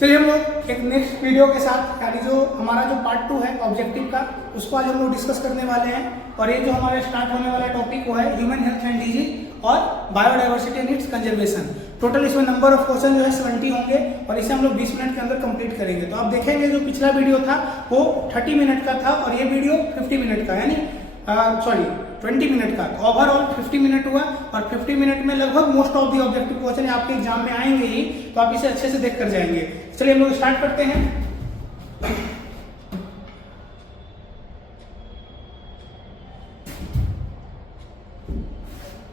चलिए हम लोग एक नेक्स्ट वीडियो के साथ, यानी जो हमारा जो पार्ट 2 है ऑब्जेक्टिव का, उसको आज हम लोग डिस्कस करने वाले हैं। और ये जो हमारे स्टार्ट होने वाला टॉपिक वो है ह्यूमन हेल्थ एंड डिजीज और biodiversity and it's conservation. Total इसमें नंबर ऑफ क्वेश्चन जो है 70 होंगे और इसे हम लोग 20 मिनट के अंदर कंप्लीट करेंगे। तो आप देखेंगे जो पिछला वीडियो था वो 30 मिनट का था और ये वीडियो 50 मिनट का, यानी 20 मिनट का। तो ओवरऑल 50 मिनट हुआ और 50 मिनट में लगभग most of the objective question आपके एग्जाम में आएंगे ही, तो आप इसे अच्छे से देख कर जाएंगे। चलिए हम लोग स्टार्ट करते हैं।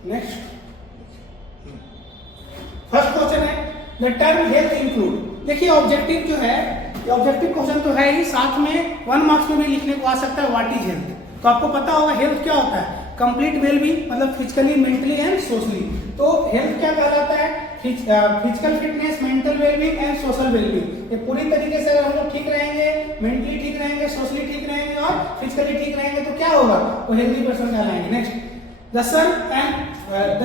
नेक्स्ट फर्स्ट क्वेश्चन है द टर्म हेल्थ इंक्लूड। देखिए ऑब्जेक्टिव जो है, ये ऑब्जेक्टिव क्वेश्चन तो है ही, साथ में 1 मार्क्स में भी लिखने को आ सकता है व्हाट इज हेल्थ। तो आपको पता होगा हेल्थ क्या होता है, कंप्लीट वेलबींग, मतलब फिजिकली, मेंटली एंड सोशली। तो हेल्थ क्या कहलाता है, physical fitness, mental wellbeing and social wellbeing. ये पूरी तरीके से अगर हम लोग ठीक रहेंगे, मेंटली ठीक रहेंगे, सोशली ठीक रहेंगे और फिजिकली ठीक रहेंगे तो क्या होगा, वो हेल्थी पर्सन कहलाएंगे। Next the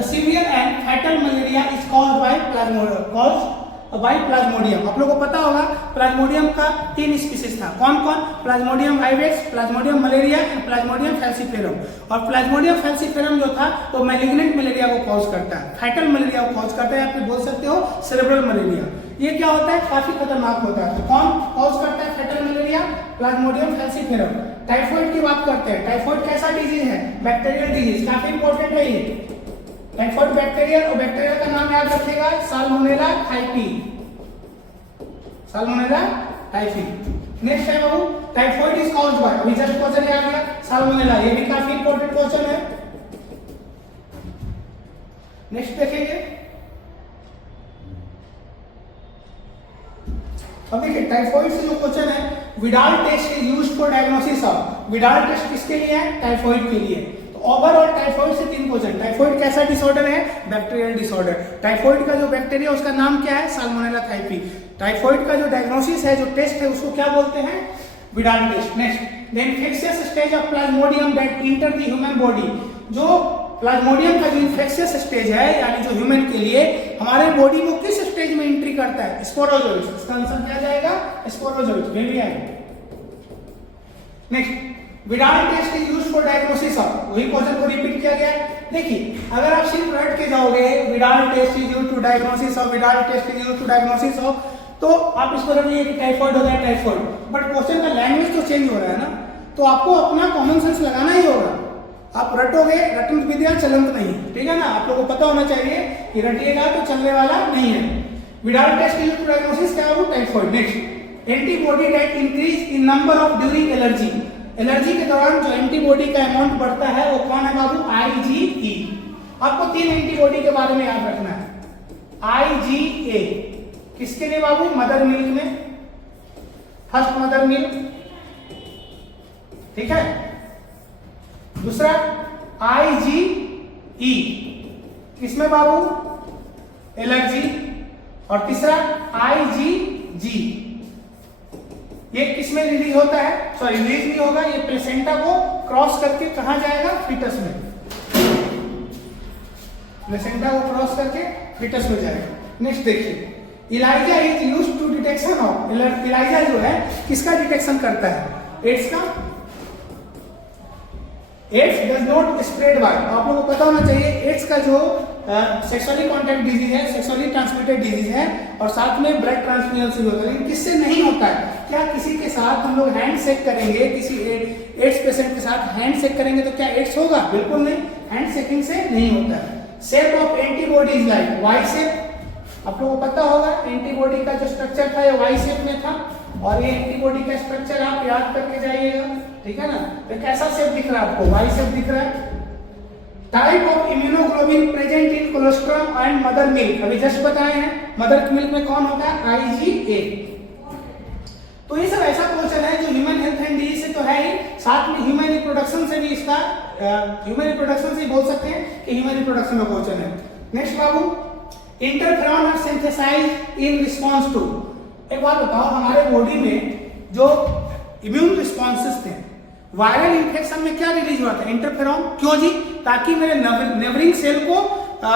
severe and fatal malaria is caused by Plasmodium. आप लोगों को पता होगा प्लाज्मोडियम का 3 स्पीसीज था, कौन कौन, Plasmodium vivax, Plasmodium malaria and Plasmodium falciparum. और प्लाज्मोडियम फैल्सीफेरम जो था वो मैलिग्नेंट मलेरिया को कॉज करता है, फैटल मलेरिया को कॉज करता है, आप बोल सकते हो सेरेब्रल मलेरिया। ये क्या होता है, काफी खतरनाक होता है। तो कौन कॉज करता है fatal malaria, Plasmodium falciparum. Typhoid की बात करते हैं, टाइफाइड कैसा डिजीज है, बैक्टीरियल डिजीज, काफी इंपॉर्टेंट है ये। टाइफाइड बैक्टीरियल, और बैक्टीरिया का नाम याद रखिएगा salmonella typhi, salmonella typhi. Next है बाबू टाइफाइड इज कॉज्ड बाय, अभी जस्ट क्वेश्चन याद किया साल्मोनेला, ये भी काफी इंपॉर्टेंट क्वेश्चन है। नेक्स्ट देखेंगे, अब देखिए टाइफाइड से जो क्वेश्चन है, Widal test is used for diagnosis of. Widal test किसके लिए है, टाइफाइड के लिए। तो ओवरऑल टाइफाइड से 3 क्वेश्चन। टाइफाइड कैसा डिसऑर्डर है, बैक्टीरियल डिसऑर्डर। टाइफाइड का जो बैक्टीरिया उसका नाम क्या है, साल्मोनेला टाइफी। टाइफाइड का जो डायग्नोसिस है, जो टेस्ट है, उसको क्या बोलते हैं, Widal test. Next the infectious stage of plasmodium that enter the human body. जो प्लाज्मोडियम का जो इन्फेक्शियस स्टेज है, यानी जो ह्यूमन के लिए हमारे बॉडी को किस स्टेज में एंट्री करता है, स्पोरोजोइट्स। इसका आंसर क्या जाएगा, स्पोरोजोइट्स, बेबी आएगा। Next Widal test is used for diagnosis of, वही क्वेश्चन को रिपीट किया गया। देखिए अगर आप सिर्फ रट के जाओगे Widal test is used to diagnosis of, Widal test is used to diagnosis of, तो आप इसको रखिए कि टाइफाइड हो गया टाइफाइड, बट क्वेश्चन का लैंग्वेज तो चेंज हो रहा है ना, तो आपको अपना कॉमन सेंस लगाना ही होगा। आप रटोगे, रटंत विद्या चलंत नहीं, ठीक है ना। आप लोगों को पता होना चाहिए कि रटिएगा तो चलने वाला नहीं है। Widal test is used to diagnosis क्या है, typhoid. Next antibody that increase in number of during allergy. Allergy के दौरान जो एंटीबॉडी का अमाउंट बढ़ता है वो कौन है बाबू, IgE। आपको 3 एंटीबॉडी के बारे में याद रखना है। IgA किसके लिए बाबू, मदर मिल्क में, फर्स्ट मदर मिल्क, ठीक है। दूसरा IgE किसमें बाबू, एलर्जी। और तीसरा IgG, ये किसमें रिलीज होता है, सॉरी रिलीज नहीं होगा, ये प्लेसेंटा को क्रॉस करके कहां जाएगा, फीटस में। प्लेसेंटा को क्रॉस करके फीटस में जाएगा। नेक्स्ट देखिए ELISA is used to detection of. ELISA जो है किसका डिटेक्शन करता है, एड्स का। AIDS does not spread by, आप लोगों को पता होना चाहिए एड्स का जो सेक्सुअली कॉन्टैक्ट डिजीज है, सेक्सुअली ट्रांसमिटेड डिजीज है, और साथ में ब्लड ट्रांसफ्यूजन से भी होता है। लेकिन किससे नहीं होता है, क्या किसी के साथ हम लोग हैंड शेक करेंगे, किसी एड्स पेशेंट के साथ हैंड शेक करेंगे तो क्या एड्स होगा, बिल्कुल नहीं, हैंड शेकिंग से नहीं होता है। Shape of antibody is like why shape. आप लोगों को पता होगा एंटीबॉडी का जो स्ट्रक्चर था ये वाई शेप में था, और ये एंटीबॉडी का स्ट्रक्चर आप याद करके जाइएगा, ठीक है ना। तो कैसा शेप दिख रहा है आपको, वाई शेप दिख रहा है। Type of immunoglobulin present in cholesterol and mother milk, अभी जस्ट बताए हैं, मदर मिल्क में कौन होता है, IgA। तो ये सब ऐसा क्वेश्चन है जो ह्यूमन हेल्थ एंड डिजीज से तो है ही, साथ में ह्यूमन रिप्रोडक्शन से भी इसका, ह्यूमन रिप्रोडक्शन से बोल सकते हैं कि ह्यूमन रिप्रोडक्शन का क्वेश्चन है। नेक्स्ट बाबू interferon are synthesized in response to. एक बात बताओ, हमारे बॉडी में जो इम्यून रिस्पॉन्सेस थे, वायरल इंफेक्शन में क्या रिलीज हुआ था, इंटरफेरॉन। क्यों जी, ताकि मेरे नेबरिंग सेल को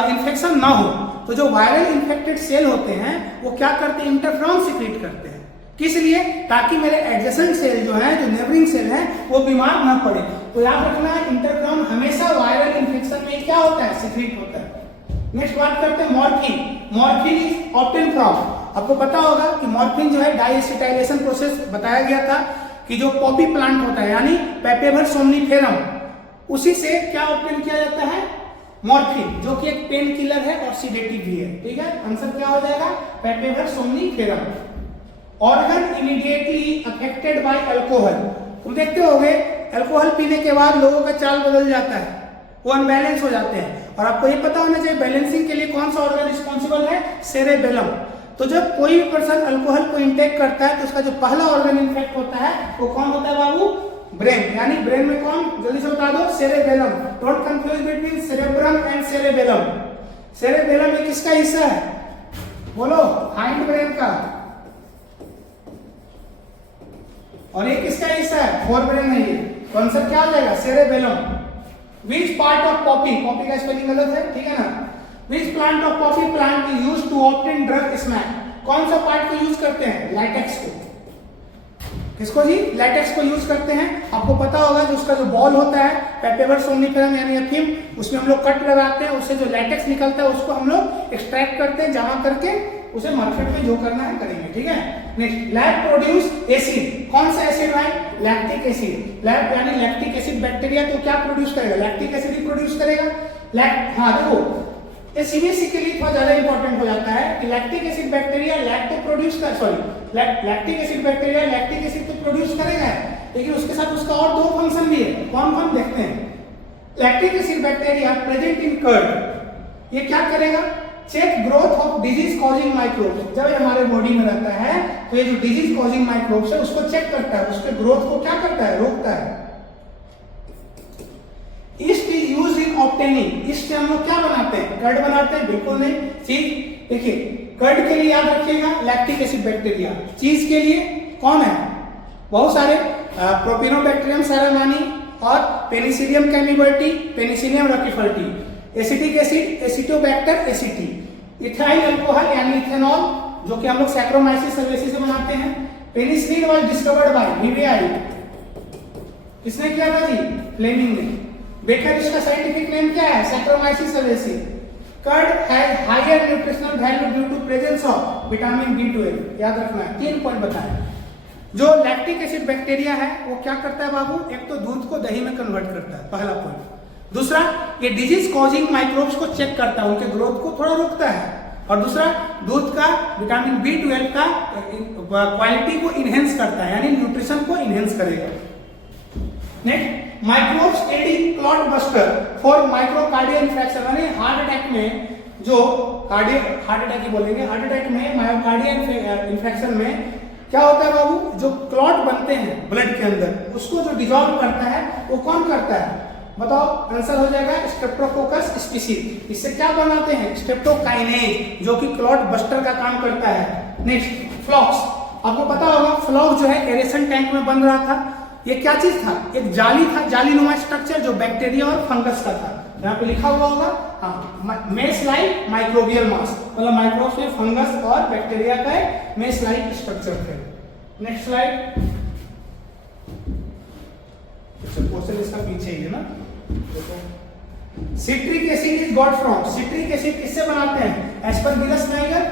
इंफेक्शन ना हो। तो जो वायरल इन्फेक्टेड सेल होते हैं वो क्या करते हैं, इंटरफ्रॉन सिक्रीट करते हैं। किस लिए, ताकि मेरे एडजेसेंट सेल जो है, जो नेबरिंग सेल है, वो बीमार ना पड़े। तो याद रखना, इंटरफ्रॉन हमेशा वायरल इन्फेक्शन में क्या होता है, सिक्रीट होता है। नेक्स्ट बात करते हैं morphine. Morphine is obtain from, आपको पता होगा कि मॉर्फिन जो है डाइएसिटाइलेशन प्रोसेस बताया गया था कि जो पॉपी प्लांट होता है यानी पेपेवर सोमनीफेरम, उसी से क्या ऑब्टेन किया जाता है, मॉर्फिन, जो कि एक पेन किलर है और सीडेटिव भी है। ठीक है, आंसर क्या हो जाएगा, पेपेवर somniferum. Organ immediately affected by alcohol, तुम देखते होगे अल्कोहल पीने के बाद लोगों का चाल बदल जाता है, वो अनबैलेंस हो जाते हैं। और आपको ये पता होना चाहिए बैलेंसिंग के लिए कौन सा ऑर्गन रिस्पॉन्सिबल है, सेरेबेलम। तो जब कोई भी पर्सन अल्कोहल को इंटेक करता है तो उसका जो पहला ऑर्गन इन्फेक्ट होता है वो कौन होता है बाबू, ब्रेन। यानी ब्रेन में कौन, जल्दी से बता दो, cerebellum. Don't confuse between cerebrum and cerebellum. Cerebellum में किसका हिस्सा है, बोलो, हाइंड ब्रेन का, और ये किसका हिस्सा है, फोर ब्रेन है। ये कॉन्सेप्ट क्या हो जाएगा, cerebellum. Which part of poppy, poppy का स्पेलिंग गलत है, ठीक है ना, Which plant of poppy plant is used to obtain drug smack, कौन सा पार्ट को यूज करते हैं, लैटेक्स को। किसको जी, लैटेक्स को यूज करते हैं। आपको पता होगा जो उसका जो बॉल होता है पेपेवर सोमनीफेरम यानी अफीम, उसमें हम लोग कट लगाते हैं, उससे जो लैटेक्स निकलता है उसको हम लोग एक्सट्रैक्ट करते हैं, जमा करके उसे मार्केट में जो करना है करेंगे। ठीक है, नेक्स्ट, लैब प्रोड्यूस एसिड, कौन सा एसिड है, लैक्टिक एसिड। लैब यानी लैक्टिक एसिड बैक्टीरिया तो क्या प्रोड्यूस करेगा, लैक्टिक एसिड ही प्रोड्यूस करेगा। हाँ देखो, ये सीबीएसई के लिए थोड़ा ज्यादा इंपॉर्टेंट हो जाता है कि lactic acid bacteria lactic acid bacteria lactic acid तो प्रोड्यूस करेगा, लेकिन उसके साथ उसका और दो फंक्शन भी है। कौन कौन देखते हैं, lactic acid bacteria present in curd, ये क्या करेगा, check growth of disease causing microbes. जब ये हमारे बॉडी में रहता है तो ये जो डिजीज कॉजिंग माइक्रोब्स है उसको चेक करता है, उसके ग्रोथ को क्या करता है, रोकता है। East is used in obtaining, east से हम लोग क्या बनाते हैं, कर्ड बनाते हैं, बिल्कुल नहीं। चीज देखिए, कर्ड के लिए याद रखिएगा लैक्टिक एसिड बैक्टीरिया, चीज के लिए कौन है, बहुत सारे, प्रोपिनोबैक्टीरियम सैरामानी और Penicillium camemberti, Penicillium roqueforti. Acetic acid, Acetobacter aceti. Ethyl alcohol यानी इथेनॉल, जो कि हम लोग सैक्रोमाइसिस सर्वेसिस से बनाते हैं। Penicillin was discovered by VVI, किसने किया था जी, फ्लेमिंग ने। बेकर इसका साइंटिफिक नेम क्या है, Saccharomyces cerevisiae. Curd has higher nutritional value due to presence of vitamin B12, याद रखना है। 3 पॉइंट बताए। जो लैक्टिक एसिड बैक्टीरिया है वो क्या करता है बाबू, एक तो दूध को दही में कन्वर्ट करता है, पहला पॉइंट। दूसरा, ये डिजीज कॉजिंग माइक्रोब्स को चेक करता है, उनके ग्रोथ को थोड़ा रोकता है। और दूसरा, दूध का विटामिन B12 का क्वालिटी को इनहेंस करता है, यानी न्यूट्रिशन को इनहेंस करेगा। Next, microbes aid in clot buster for myocardial infection, यानी हार्ट अटैक में जो हार्ट अटैक ही बोलेंगे, हार्ट अटैक में मायोकार्डियल इन्फेक्शन में क्या होता है बाबू, जो क्लॉट बनते हैं ब्लड के अंदर उसको जो डिसॉल्व करता है वो कौन करता है, बताओ, आंसर हो जाएगा स्ट्रेप्टोकोकस स्पीशीज। इससे क्या बनाते हैं, स्ट्रेप्टोकाइनेज, जो कि क्लॉट बस्टर का काम करता है। नेक्स्ट, फ्लॉक्स, आपको पता होगा फ्लॉक्स जो है एरेशन टैंक में बन रहा था। ये क्या चीज था, एक जाली था, जालीनुमा स्ट्रक्चर जो बैक्टीरिया और फंगस का था। यहाँ पे लिखा हुआ होगा, हाँ, मेस लाइक माइक्रोबियल मास, मतलब माइक्रोब्स में फंगस और बैक्टीरिया का एक मेस लाइक स्ट्रक्चर थे। नेक्स्ट स्लाइड, क्वेश्चन इसका पीछे ही है ना, देखो। Citric acid is got from, citric acid किससे बनाते हैं, एस्परगिलस नाइगर।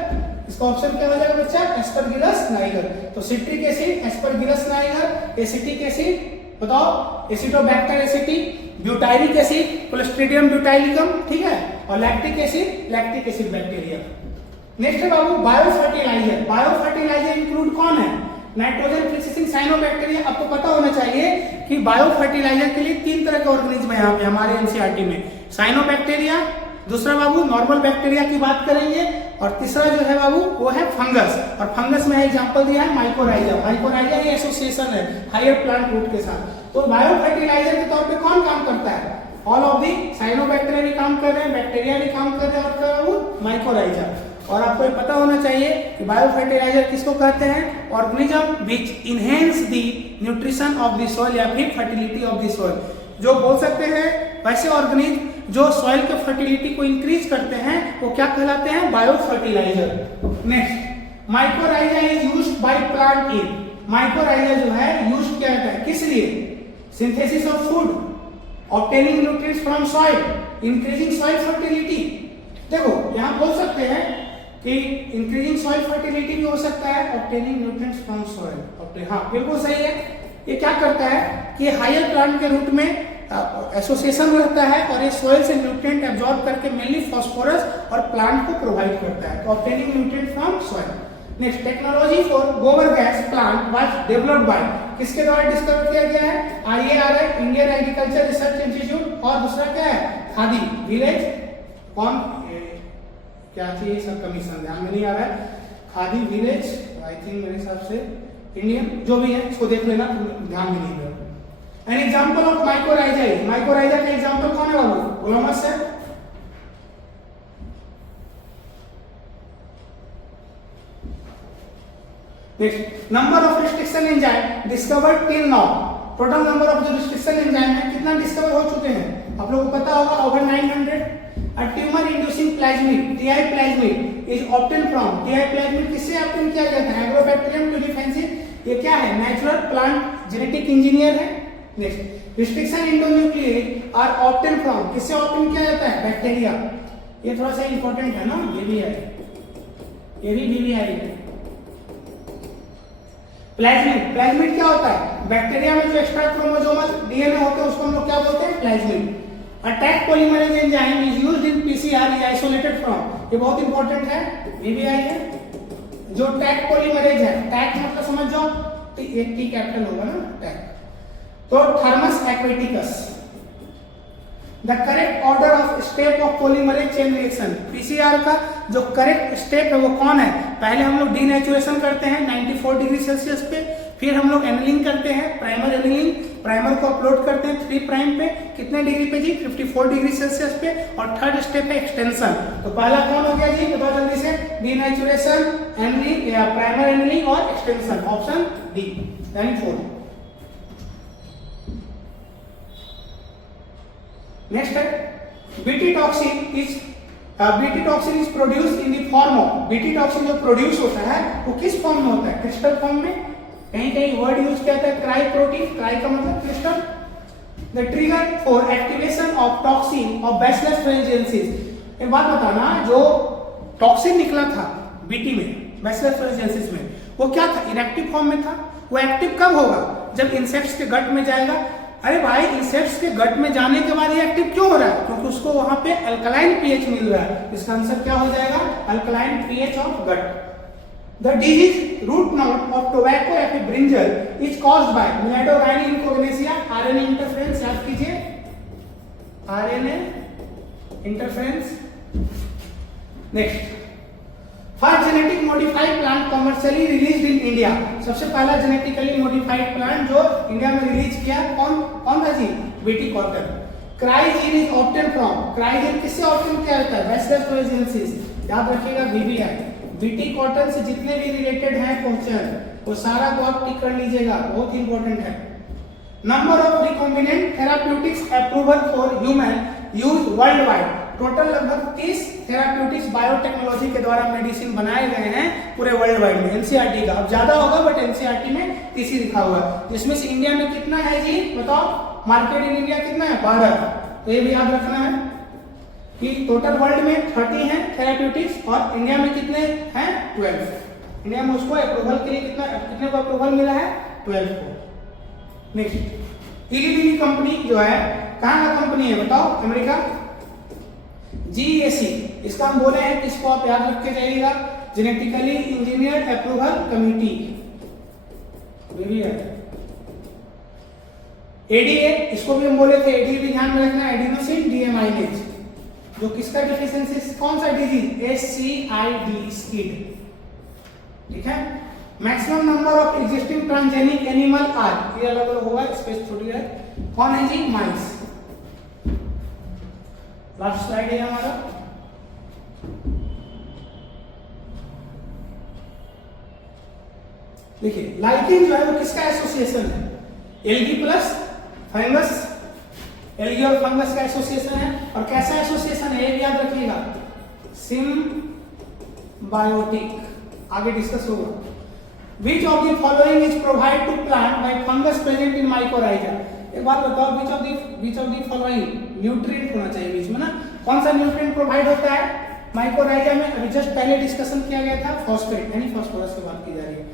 इसका ऑप्शन क्या हो जाएगा बच्चा, एस्परगिलस नाइगर। तो citric acid, Aspergillus niger, acetic acid बताओ, Acetobacter aceti, butylic acid, Clostridium butylicum, ठीक है, और लैक्टिक एसिड बैक्टीरिया। नेक्स्ट है बाबू bio fertiliser. Bio fertiliser include कौन है, नाइट्रोजन फिक्सिंग साइनोबैक्टीरिया। आपको पता होना चाहिए कि बायो फर्टिलाइजर के लिए 3 तरह के ऑर्गेनिज्म है यहाँ पे हमारे एनसीईआरटी में, साइनोबैक्टीरिया, दूसरा बाबू नॉर्मल बैक्टीरिया की बात करेंगे, और तीसरा जो है बाबू वो है फंगस। और फंगस में एग्जांपल दिया है माइकोराइजा। माइकोराइजा ये एसोसिएशन है हायर प्लांट रूट के साथ। तो बायो फर्टिलाइजर के तौर पे कौन काम करता है, ऑल ऑफ दी साइनोबैक्टीरिया भी काम कर रहे हैं, बैक्टीरिया भी काम कर रहे हैं, और क्या है वो माइकोराइजा। और आपको पता होना चाहिए कि बायो फर्टिलाइजर किसको कहते हैं, organism which enhance the nutrition of the soil या फिर फर्टिलिटी ऑफ द सॉइल। जो बोल सकते हैं वैसे ऑर्गेनिज्म जो सॉइल के फर्टिलिटी को इंक्रीज करते हैं वो क्या कहलाते हैं? Biofertiliser. Next, mycorrhiza is used by plant in, mycorrhiza जो है यूज किया जाता है किस लिए? Synthesis of food, obtaining nutrients from soil, increasing soil fertility. देखो यहां बोल सकते हैं कि इंक्रीजिंग सॉइल फर्टिलिटी भी हो सकता है, ऑब्टेनिंग न्यूट्रिएंट्स फ्रॉम सॉइल। हाँ बिल्कुल सही है। ये क्या करता है कि हायर प्लांट के रूट में एसोसिएशन रहता है और ये सॉइल से न्यूट्रिएंट एब्जॉर्ब करके मेनली फास्फोरस और प्लांट को प्रोवाइड करता है, obtaining nutrient from soil. Next, technology for gobar gas plant was developed by, किसके द्वारा डिस्कवर किया गया है? IARI, Indian Agriculture Research Institute, और दूसरा क्या है? खादी विलेज कौन क्या चाहिए सब कमीशन ध्यान में नहीं आ रहा है, खादी विलेज आई थिंक मेरे हिसाब से इंडियन, जो भी है इसको देख लेना, ध्यान में नहीं दे। An example of mycorrhiza is, mycorrhiza का एग्जांपल कौन है बाबू? ग्लोमस है। Next, number of restriction enzyme discovered till now, total number of जो रिस्ट्रिक्शन एंजाइम है कितना डिस्कवर हो चुके हैं? आप लोगों को पता होगा over 900। A tumor inducing plasmid, TI plasmid is obtained from, TI plasmid किससे obtain किया गया था? Agrobacterium tulipansin, ये क्या है? नेचुरल प्लांट जेनेटिक इंजीनियर है। Next, restriction endonuclease are obtained from, किससे obtain किया जाता है? बैक्टीरिया। ये थोड़ा सा इंपॉर्टेंट है ना, ये भी है, ये भी BBI है। प्लाज्मिड, प्लाज्मिड क्या होता है? बैक्टीरिया में जो एक्स्ट्रा क्रोमोसोमल डीएनए होते हैं उसको हम लोग क्या बोलते हैं? Plasmid. Attack polymerase enzyme is used in PCR is isolated from, ये बहुत इंपॉर्टेंट है, BBI है। जो टैग पॉलीमरेज है, टैग मतलब समझ जाओ, एक टी कैपिटल होगा ना टैग, तो Thermus aquaticus. The correct order of step of polymerase chain reaction, PCR का जो करेक्ट स्टेप है वो कौन है? पहले हम लोग डीनेचुरेशन करते हैं 94 डिग्री सेल्सियस पे, फिर हम लोग एनिलिंग करते हैं, प्राइमर एनिलिंग, प्राइमर को अपलोड करते हैं 3 प्राइम पे, कितने डिग्री पे जी? 54 डिग्री सेल्सियस पे, और थर्ड स्टेप है एक्सटेंशन। तो पहला कौन हो गया जी? बताओ जल्दी से, डीनेचुरेशन, एनिलिंग या प्राइमर एनिलिंग और एक्सटेंशन, ऑप्शन डी, यानी 4। नेक्स्ट है BT toxin is produced in the form of, BT toxin जो प्रोड्यूस होता है वो किस फॉर्म में होता है? क्रिस्टल फॉर्म में। कहीं कहीं वर्ड यूज किया जाता है क्राई प्रोटीन, क्राई का मतलब crystal. The trigger for activation of toxin of bacillus thuringiensis, एक बात बताना, जो टॉक्सिन निकला था बीटी में, बैसिलस thuringiensis में, वो क्या था? इनएक्टिव फॉर्म में था। वो एक्टिव कब होगा? जब इंसेक्ट्स के गट में जाएगा। अरे भाई, इंसेक्ट्स के गट में जाने के बाद ये एक्टिव क्यों हो रहा है? क्योंकि उसको वहां पे अल्कलाइन पीएच मिल रहा है। इसका आंसर क्या हो जाएगा? Alkaline pH of gut. The disease root knot of tobacco या फिर brinjal is caused by Meloidogyne incognita, RNA interference, याद कीजिए RNA interference. Next, first genetic modified plant commercially released in India, सबसे पहला जेनेटिकली मॉडिफाइड प्लांट जो India में release किया कौन था जी? BT cotton. Cry gene is obtain from, cry gene किससे ऑब्टेन किया जाता है? बैसिलस thuringiensis, याद रखिएगा BBI। बीटी कॉटन से जितने भी रिलेटेड हैं क्वेश्चन वो सारा को आप टिक कर लीजिएगा, बहुत इंपॉर्टेंट है। Number of recombinant therapeutics approval for human use world wide, total लगभग 30 थेराप्यूटिक्स बायोटेक्नोलॉजी के द्वारा मेडिसिन बनाए गए हैं पूरे वर्ल्ड वाइड में। एनसीईआरटी का अब ज्यादा होगा बट एनसीईआरटी में 30 ही लिखा हुआ है, जिसमें से इंडिया में कितना है जी? बताओ, मार्केट इन इंडिया कितना है? 12। तो ये भी याद रखना है कि टोटल वर्ल्ड में 30 हैं थेराप्यूटिक्स और इंडिया में कितने हैं? 12। इंडिया में उसको अप्रूवल के लिए कितने को अप्रूवल मिला है? 12 को। नेक्स्ट, इली कंपनी जो है कहाँ का कंपनी है? बताओ, अमेरिका। GAC, इसका हम बोले हैं कि इसको आप याद रख के जाइएगा, genetically engineer approval committee. ADA, इसको भी हम बोले थे, ADA भी ध्यान में रखना, एडिनोसिन डीएमाइनेज, जो किसका डिफिशियंसी, कौन सा डिजीज? SCID, skid. ठीक है। Maximum number of existing transgenic animal are, ये अलग अलग होगा, स्पेस थोड़ी है। कौन है जी? माइस। लास्ट स्लाइड है हमारा। देखिए, लाइकेन जो है वो किसका एसोसिएशन है? एल्गी प्लस फंगस, एल्गी और फंगस का एसोसिएशन है, और कैसा एसोसिएशन है ये याद रखिएगा, सिम्बायोटिक, आगे डिस्कस होगा। Which of the following is provided to plant by fungus present in mycorrhiza? एक बात बताओ, which of the following nutrient होना चाहिए बीच में ना, कौन सा न्यूट्रिएंट प्रोवाइड होता है माइकोराइजा में? अभी जस्ट पहले डिस्कशन किया गया था, फॉस्फेट यानी फास्फोरस की बात की जा रही है।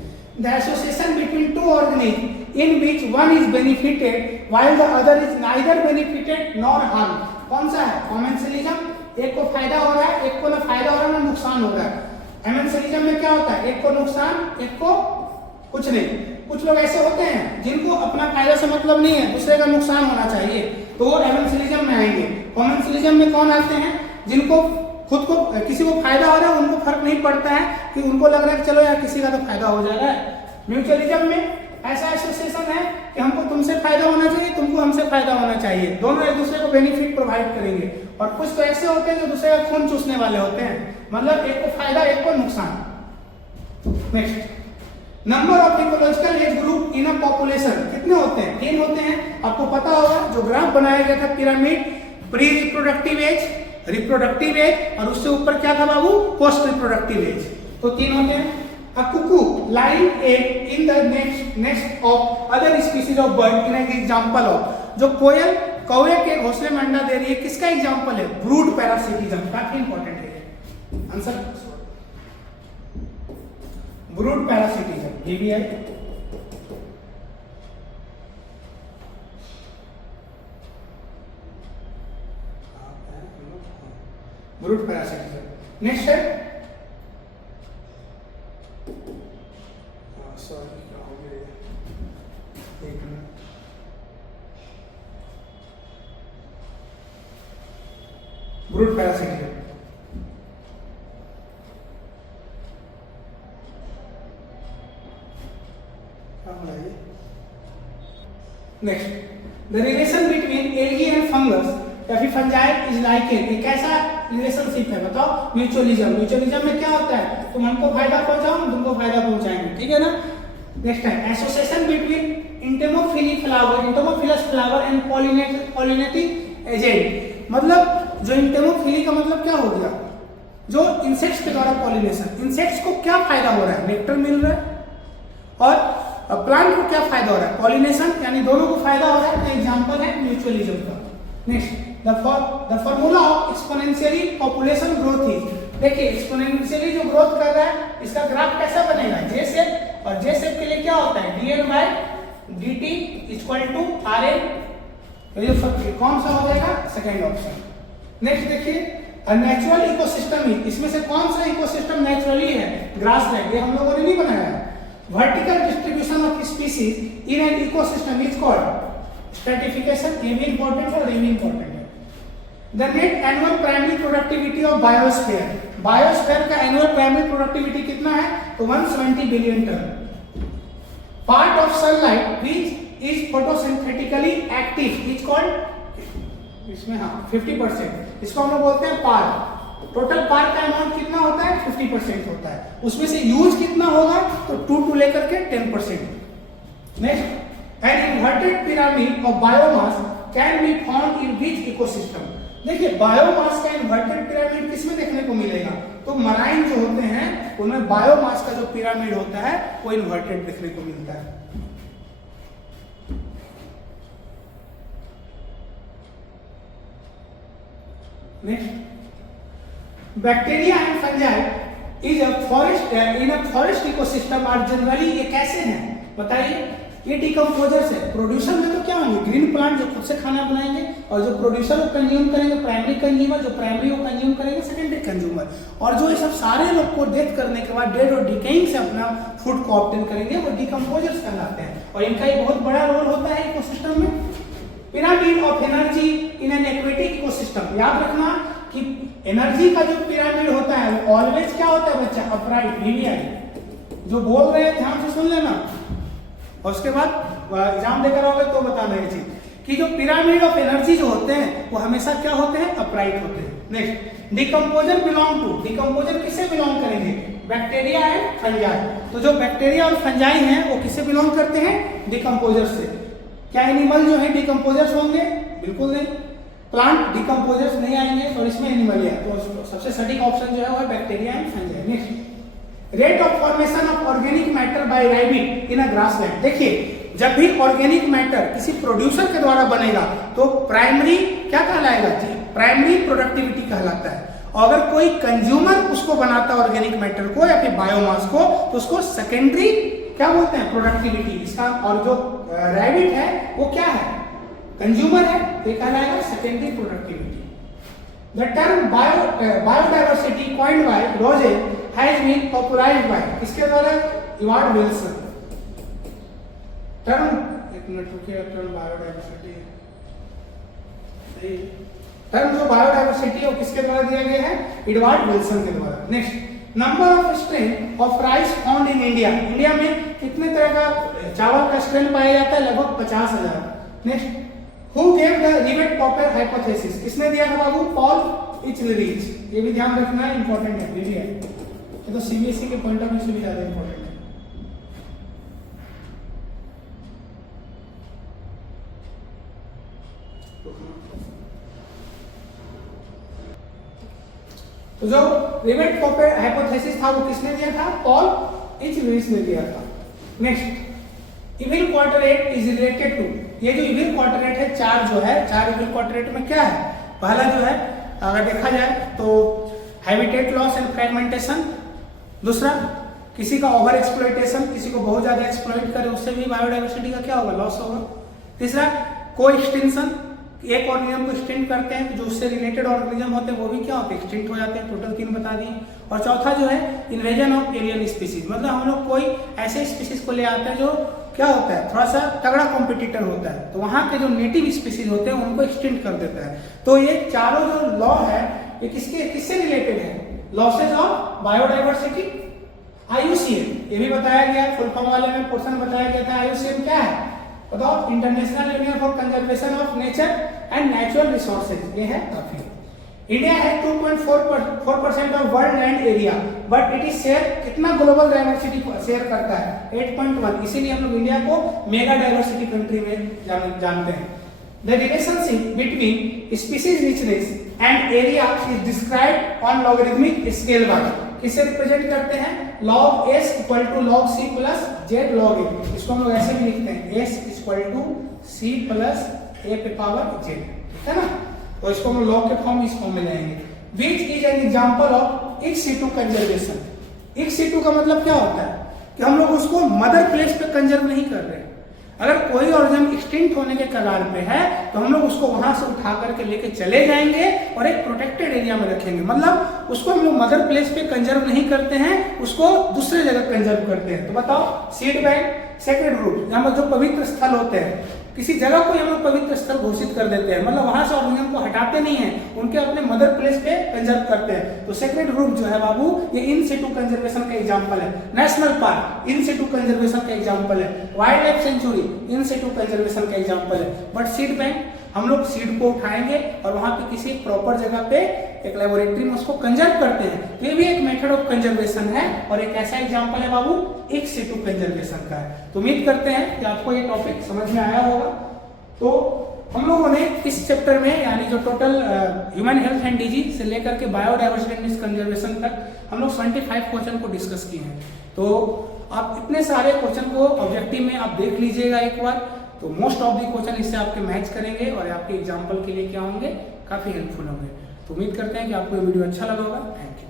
The association between two organism in which one is benefited while the other is neither benefited nor harm, कौन सा है? कॉमेंसलिज्म, एक को फायदा हो रहा है, एक को ना फायदा हो रहा है ना नुकसान हो रहा है। एमेंसलिज्म में क्या होता है, एक को नुकसान, एक को कुछ नहीं। कुछ लोग ऐसे होते हैं जिनको अपना फायदा से मतलब नहीं है, दूसरे का नुकसान होना चाहिए, तो वो एमेंसलिज्म में आएंगे। कॉमेंसलिज्म में कौन आते हैं? जिनको खुद को किसी को फायदा हो रहा है, उनको फर्क नहीं पड़ता है कि उनको लग रहा है कि चलो यार किसी का तो फायदा हो जा रहा है। म्यूचुअलिज्म में ऐसा एसोसिएशन है कि हमको तुमसे फायदा होना चाहिए, तुमको हमसे फायदा होना चाहिए, दोनों एक दूसरे को बेनिफिट प्रोवाइड करेंगे। और कुछ तो ऐसे होते हैं जो दूसरे का खून चूसने वाले होते हैं, मतलब एक को फायदा एक को नुकसान। Next, number of ecological age group in a population कितने होते हैं? 3 होते हैं। आपको पता होगा जो ग्राफ बनाया गया था pyramid, pre reproductive age, reproductive age, और उससे ऊपर क्या था बाबू? Post reproductive age. तो 3 होते हैं। A cuckoo laying egg in the nest of other species of bird in an example of, जो कोयल कौवे के घोंसले में अंडा दे रही है, किसका एग्जांपल है? Brood parasitism. काफी इंपॉर्टेंट है answer, brood parasitism, BBI। Brood parasitism. Next है brood parasitism. Next, the relation between algae and fungus या फिर फंजाई इज लाइक एक ऐसा रिलेशनशिप है, बताओ? म्यूचुअलिज्म। म्यूचुअलिज्म में क्या होता है? तुम हमको फायदा पहुंचाओ, हम तुमको फायदा पहुंचाएंगे, ठीक है ना? नेक्स्ट है association between entomophilous flower and pollinating agent, मतलब जो इंटेमोफिली का मतलब क्या हो गया? जो इंसेक्ट्स के द्वारा पॉलिनेशन, इंसेक्ट्स को क्या फायदा हो रहा है? नेक्टर मिल रहा है, और प्लांट को क्या फायदा हो रहा है? पॉलिनेशन, यानी दोनों को फायदा हो रहा है। तो एग्जांपल है म्यूचुअलिज्म का। Next, the formula of exponentially population growth is, देखिए एक्सपोनेंशियली जो ग्रोथ कर रहा है इसका ग्राफ कैसा बनेगा? जे शेप, और जे शेप के लिए क्या होता है? dn/dt इक्वल टू rn, ये कौन सा हो जाएगा? Second option. नेक्स्ट देखिए, नेचुरल इकोसिस्टम, इसमें से कौन सा इकोसिस्टम नेचुरली है? ग्रासलैंड, ये हम लोगों ने नहीं बनाया है। Vertical distribution of species in an ecosystem is called stratification, ये भी इंपॉर्टेंट है और ये भी इंपॉर्टेंट है। The net annual primary productivity of biosphere, biosphere का एनुअल प्राइमरी प्रोडक्टिविटी कितना है? तो 170 billion ton. Part of sunlight which is photosynthetically active is called, इसमें हाँ 50%, इसको हम लोग बोलते हैं पार। टोटल पार का अमाउंट कितना होता है? 50% होता है, उसमें से यूज कितना होगा? तो 2 टू लेकर के 10%। Next, an inverted pyramid of biomass can be found in which ecosystem, देखिए बायोमास का इन्वर्टेड पिरामिड किसमें देखने को मिलेगा? तो मराइन जो होते हैं उनमें बायोमास का जो पिरामिड होता है वो इन्वर्टेड देखने को मिलता है। Next, bacteria and fungi is a forest in a forest ecosystem are generally, ये कैसे हैं बताइए? ये डिकम्पोजर्स है। प्रोड्यूसर में तो क्या होंगे? ग्रीन प्लांट जो खुद से खाना बनाएंगे, और जो प्रोड्यूसर वो कंज्यूम करेंगे प्राइमरी कंज्यूमर, जो प्राइमरी वो कंज्यूम करेंगे सेकेंडरी कंज्यूमर, और जो ये सब सारे लोग को डेथ करने के बाद डेड और डिकेइंग से अपना फूड को ऑब्टेन करेंगे वो डिकम्पोजर्स कहलाते हैं, और इनका एक बहुत बड़ा रोल होता है इकोसिस्टम में। Pyramid of energy in an aquatic ecosystem, याद रखना कि एनर्जी का जो पिरामिड होता है वो ऑलवेज क्या होता है बच्चा? Upright, VBI। जो बोल रहे हैं ध्यान से सुन लेना, और उसके बाद एग्जाम देकर आओगे तो बताना ये चीज कि जो पिरामिड ऑफ एनर्जी जो होते हैं वो हमेशा क्या होते हैं? अपराइट होते हैं। Next, decomposer belong to, decomposer किससे बिलोंग करेंगे? Bacteria and fungi. तो जो बैक्टीरिया और फंजाई हैं वो किससे बिलोंग करते हैं? डिकम्पोजर से। क्या एनिमल जो है डिकम्पोजर्स होंगे? बिल्कुल नहीं। प्लांट डिकम्पोजर्स नहीं आएंगे और इसमें एनिमल है, तो सबसे सटीक ऑप्शन जो है वो है bacteria and fungi. Next, rate of formation of organic matter bye rabbit in a grassland. देखिए जब भी ऑर्गेनिक मैटर किसी प्रोड्यूसर के द्वारा बनेगा तो प्राइमरी क्या कहलाएगा जी, प्राइमरी प्रोडक्टिविटी कहलाता है। और अगर कोई कंज्यूमर उसको बनाता है ऑर्गेनिक मैटर को या फिर बायोमास को, तो उसको सेकेंडरी क्या बोलते हैं, प्रोडक्टिविटी इसका। और जो रैबिट है वो क्या है, कंज्यूमर है, तो कहलाएगा secondary productivity. The term biodiversity coined bye रोजे हैज बीन पॉपुलराइज्ड बाय, किसके द्वारा, एडवर्ड विल्सन। टर्म, एक मिनट रुकिए, टर्म बायोडाइवर्सिटी, टर्म जो बायोडाइवर्सिटी है वो किसके द्वारा दिया गया है, एडवर्ड विल्सन के द्वारा। Next, number of strain of rice found in India. India में कितने तरह का चावल का स्ट्रेन पाया जाता है, लगभग 50,000। Next, who gave the rivet popper hypothesis, किसने दिया था बाबू, पॉल इचलरीच। ये भी ध्यान रखना है, इंपॉर्टेंट है, ये है तो सीबीएसई के पॉइंट ऑफ व्यू से भी ज्यादा इंपॉर्टेंट है। तो जो रिवेट पॉपर हाइपोथेसिस था वो किसने दिया था, पॉल इचलरीच ने दिया था। Next, evil quadrat is related to, ये जो इविल क्वाड्रेट है, चार जो है, चार इविल क्वाड्रेट में क्या है, पहला जो है अगर देखा जाए तो हैबिटेट लॉस एंड फ्रेगमेंटेशन, दूसरा किसी का ओवर एक्सप्लॉइटेशन, किसी को बहुत ज्यादा एक्सप्लॉइट करे उससे भी बायोडाइवर्सिटी का क्या होगा, लॉस होगा। तीसरा को एक्सटेंशन, एक ऑर्गेनिज्म को एक्सटेंड करते हैं जो उससे रिलेटेड ऑर्गेनिज्म होते हैं वो भी क्या होते हैं, एक्सटेंट हो जाते हैं। टोटल 3 बता दिए। और चौथा जो है इन्वेजन ऑफ एलियन स्पीसीज, मतलब हम लोग कोई ऐसे स्पीसीज को ले आते हैं जो क्या होता है, थोड़ा सा तगड़ा कॉम्पिटिटर होता है, तो वहां के जो नेटिव स्पीसीज होते हैं उनको एक्सटेंड कर देता है। तो ये चारों जो लॉ है ये किससे रिलेटेड है, लॉसेज ऑफ बायोडाइवर्सिटी, IUCN। ये भी बताया गया, फुल फॉर्म वाले में पोर्शन बताया गया था। IUCN क्या है बताओ, international union for conservation of nature and natural resources. ये है काफी। इंडिया है 2.4% of world land area, but it is share कितना ग्लोबल डाइवर्सिटी शेयर करता है, 8.1। इसीलिए हम लोग इंडिया को मेगा डाइवर्सिटी कंट्री में जानते हैं। The relationship between species richness and area is described on logarithmic scale by, किसे रिप्रेजेंट करते हैं, log s equal to log c plus z log a। इसको हम लोग ऐसे भी लिखते हैं, s equal to c plus a पे पावर z, ठीक है ना। तो इसको हम log के फॉर्म इस फॉर्म में लाएंगे। Which is an example of in Situ conservation. इन सिटू का मतलब क्या होता है कि हम लोग उसको मदर प्लेस पे कंजर्व नहीं कर रहे। अगर कोई ऑर्गेनिज्म एक्सटिंक्ट होने के कगार पे है तो हम लोग उसको वहां से उठा करके लेके चले जाएंगे और एक प्रोटेक्टेड एरिया में रखेंगे, मतलब उसको हम लोग मदर प्लेस पे कंजर्व नहीं करते हैं, उसको दूसरे जगह कंजर्व करते हैं। तो बताओ, सीड बैंक, सेक्रेड ग्रुप, यहाँ जो पवित्र स्थल होते हैं, किसी जगह को हम लोग पवित्र स्थल घोषित कर देते हैं, मतलब वहां से ऑर्गेनिज्म को हटाते नहीं है, उनके अपने मदर प्लेस पे कंजर्व करते हैं। तो सेक्रेड ग्रुप जो है बाबू, ये इन सिटू कंजर्वेशन का एग्जांपल है। नेशनल पार्क इन सिटू कंजर्वेशन का एग्जांपल है। वाइल्ड लाइफ सेंचुरी इन सिटू कंजर्वेशन का एग्जांपल है। बट सीड बैंक, हम लोग सीड को उठाएंगे और वहां पे किसी प्रॉपर जगह पे एक लेबोरेटरी में उसको कंजर्व करते हैं। ये भी एक मेथड ऑफ कंजर्वेशन है और एक ऐसा एग्जांपल है बाबू इन सिटू कंजर्वेशन का है। तो उम्मीद करते हैं कि आपको ये टॉपिक समझ में आया होगा। तो हम लोगों ने इस चैप्टर में, यानी जो total human health and disease से लेकर के बायोडाइवर्सिटी एंड कंजर्वेशन तक हम लोग 75 क्वेश्चन को डिस्कस किए हैं। तो आप इतने सारे क्वेश्चन को ऑब्जेक्टिव में आप देख लीजिएगा एक बार, तो मोस्ट ऑफ द क्वेश्चन इससे आपके मैच करेंगे और आपके एग्जाम्पल के लिए क्या होंगे, काफी हेल्पफुल होंगे। तो उम्मीद करते हैं कि आपको ये वीडियो अच्छा लगा होगा। Thank you.